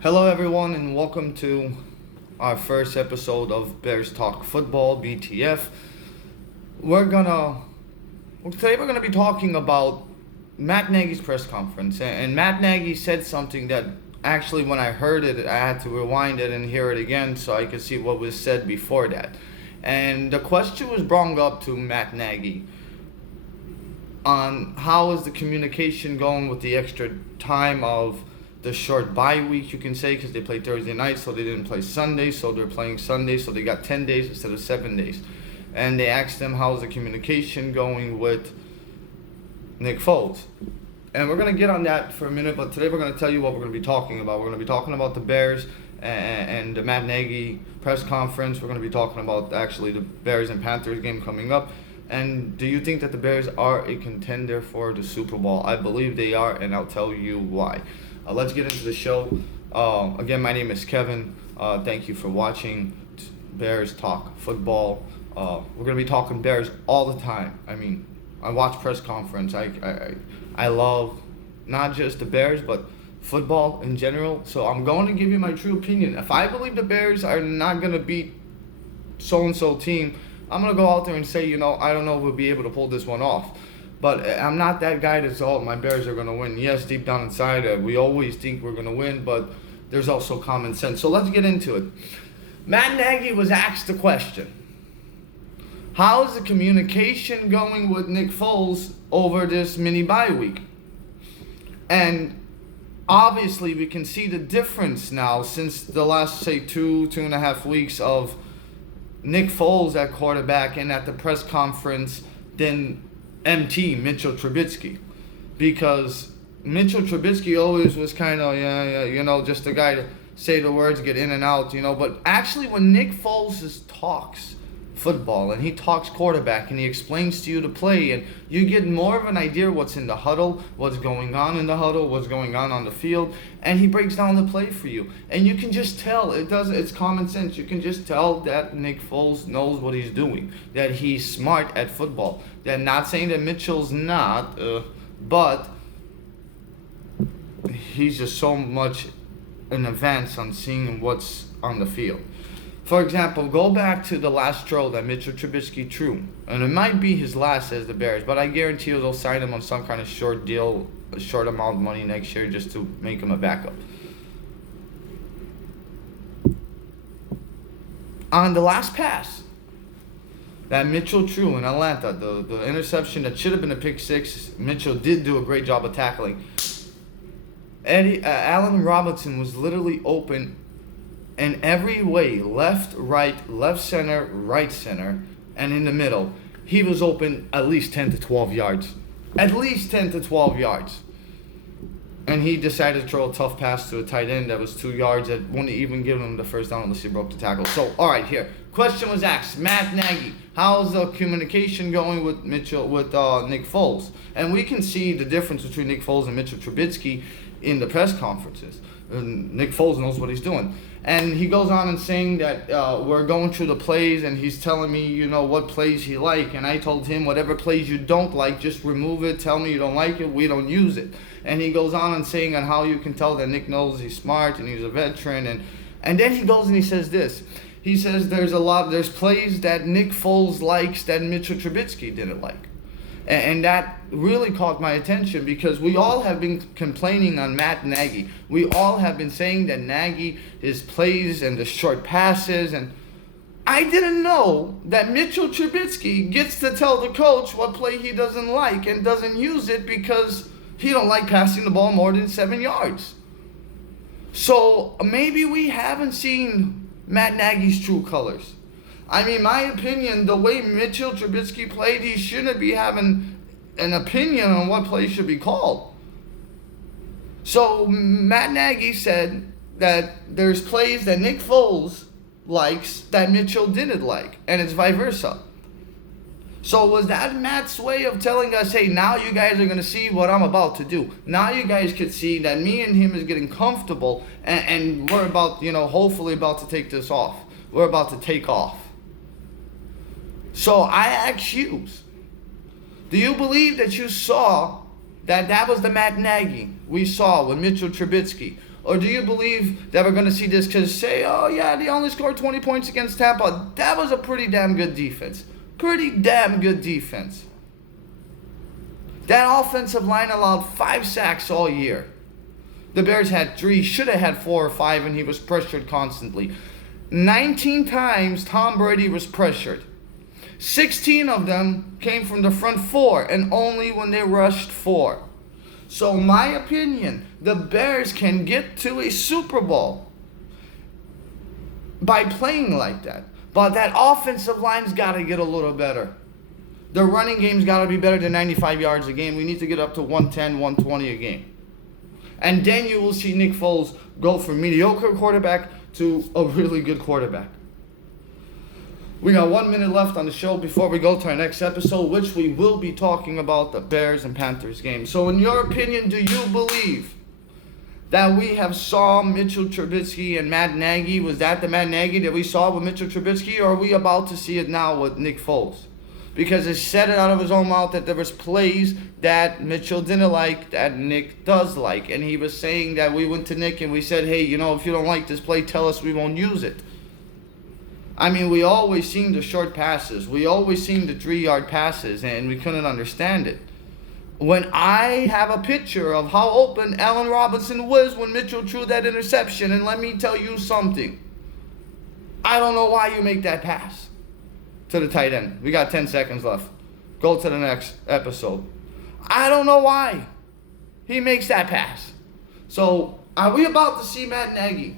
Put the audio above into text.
Hello, everyone, and welcome to our first episode of Bears Talk Football (BTF). Today we're gonna be talking about Matt Nagy's press conference, and Matt Nagy said something that actually, when I heard it, I had to rewind it and hear it again so I could see what was said before that. And the question was brought up to Matt Nagy on how is the communication going with the extra time of the short bye week, you can say, because they played Thursday night, so they didn't play Sunday, so they're playing Sunday, so they got 10 days instead of 7 days. And they asked him how's the communication going with Nick Foles. And we're going to get on that for a minute, but today we're going to tell you what we're going to be talking about. We're going to be talking about the Bears and the Matt Nagy press conference. We're going to be talking about actually the Bears and Panthers game coming up. And do you think that the Bears are a contender for the Super Bowl? I believe they are, and I'll tell you why. Let's get into the show. Again, my name is Kevin. Thank you for watching Bears Talk Football. We're going to be talking Bears all the time. I mean, I watch press conference. I love not just the Bears, but football in general. So I'm going to give you my true opinion. If I believe the Bears are not going to beat so-and-so team, I'm going to go out there and say, I don't know if we'll be able to pull this one off. But I'm not that guy that's, my Bears are going to win. Yes, deep down inside, we always think we're going to win, but there's also common sense. So let's get into it. Matt Nagy was asked the question, how is the communication going with Nick Foles over this mini bye week? And obviously we can see the difference now since the last, say, two and a half weeks of Nick Foles at quarterback and at the press conference than MT, Mitchell Trubisky, because Mitchell Trubisky always was kind of, just the guy to say the words, get in and out, but actually when Nick Foles talks football and he talks quarterback and he explains to you the play and you get more of an idea what's in the huddle, what's going on in the huddle, what's going on the field, and he breaks down the play for you. And you can just tell, it's common sense, you can just tell that Nick Foles knows what he's doing, that he's smart at football. They're not saying that Mitchell's not, but he's just so much in advance on seeing what's on the field. For example, go back to the last throw that Mitchell Trubisky threw. And it might be his last as the Bears, but I guarantee you they'll sign him on some kind of short deal, a short amount of money next year just to make him a backup. On the last pass that Mitchell threw in Atlanta, the interception that should have been a pick six, Mitchell did do a great job of tackling. Allen Robinson was literally open in every way, left, right, left center, right center, and in the middle. He was open at least 10 to 12 yards. At least 10 to 12 yards. And he decided to throw a tough pass to a tight end that was 2 yards that wouldn't even give him the first down unless he broke the tackle. So, all right, here. Question was asked, Matt Nagy, how's the communication going with Nick Foles? And we can see the difference between Nick Foles and Mitchell Trubisky in the press conferences. And Nick Foles knows what he's doing. And he goes on and saying that we're going through the plays and he's telling me, what plays he like. And I told him, whatever plays you don't like, just remove it. Tell me you don't like it. We don't use it. And he goes on and saying on how you can tell that Nick knows he's smart and he's a veteran. And then he goes and he says this. He says there's plays that Nick Foles likes that Mitchell Trubisky didn't like. And that really caught my attention because we all have been complaining on Matt Nagy. We all have been saying that Nagy, his plays and the short passes, and I didn't know that Mitchell Trubisky gets to tell the coach what play he doesn't like and doesn't use it because he don't like passing the ball more than 7 yards. So maybe we haven't seen Matt Nagy's true colors. I mean, my opinion, the way Mitchell Trubisky played, he shouldn't be having an opinion on what play should be called. So Matt Nagy said that there's plays that Nick Foles likes that Mitchell didn't like, and it's vice versa. So was that Matt's way of telling us, hey, now you guys are going to see what I'm about to do. Now you guys could see that me and him is getting comfortable, and we're about, hopefully about to take this off. We're about to take off. So I ask you, do you believe that you saw that was the Matt Nagy we saw with Mitchell Trubisky? Or do you believe that we're going to see this because say, oh yeah, they only scored 20 points against Tampa. That was a pretty damn good defense. Pretty damn good defense. That offensive line allowed 5 sacks all year. The Bears had 3, should have had 4 or 5, and he was pressured constantly. 19 times Tom Brady was pressured. 16 of them came from the front 4, and only when they rushed 4. So my opinion, the Bears can get to a Super Bowl by playing like that. But that offensive line's got to get a little better. The running game's got to be better than 95 yards a game. We need to get up to 110, 120 a game. And then you will see Nick Foles go from mediocre quarterback to a really good quarterback. We got 1 minute left on the show before we go to our next episode, which we will be talking about the Bears and Panthers game. So in your opinion, do you believe that we have saw Mitchell Trubisky and Matt Nagy? Was that the Matt Nagy that we saw with Mitchell Trubisky, or are we about to see it now with Nick Foles? Because he said it out of his own mouth that there was plays that Mitchell didn't like that Nick does like. And he was saying that we went to Nick and we said, hey, if you don't like this play, tell us, we won't use it. I mean, we always seen the short passes. We always seen the 3-yard passes, and we couldn't understand it. When I have a picture of how open Allen Robinson was when Mitchell threw that interception, and let me tell you something. I don't know why you make that pass to the tight end. We got 10 seconds left. Go to the next episode. I don't know why he makes that pass. So, are we about to see Matt Nagy